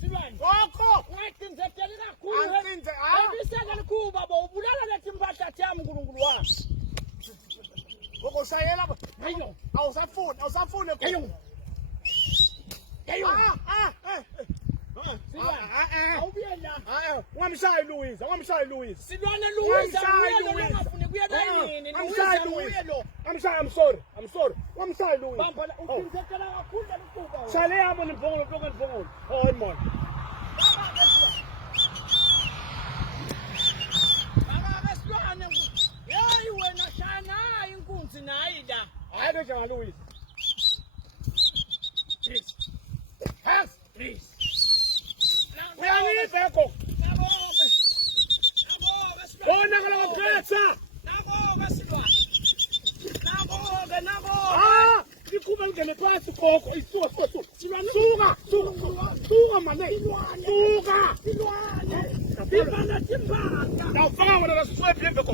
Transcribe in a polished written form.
Silwane. Oko. Ungacinzeteli kakhulu. Ebiseka likhulu baba ubulala lethi impahla yami uNkulunkulu wami. Gogoshayela ba? Hayo. Awusafuni. Hayo. Wamshayi Luwiza. Silwane Luwiza. Ungafuni kuya kayini? I'm sorry. Wamshayi Luwiza. Bamba ucinzetela kakhulu lekuba. Shale yami nibongo. Hayi man. Baba Silwane. Hey wena shana inkunzi nayi la. Hayi ke ngaLuwiza. Please. Uyangibheko. Bona kalakhetha. Nabo. Ikhuba ngene phansi gogo. Isuka. Suka mane. Suka. Silwane. Ibana timbanga. Awufaka wena nasiswephi embeko.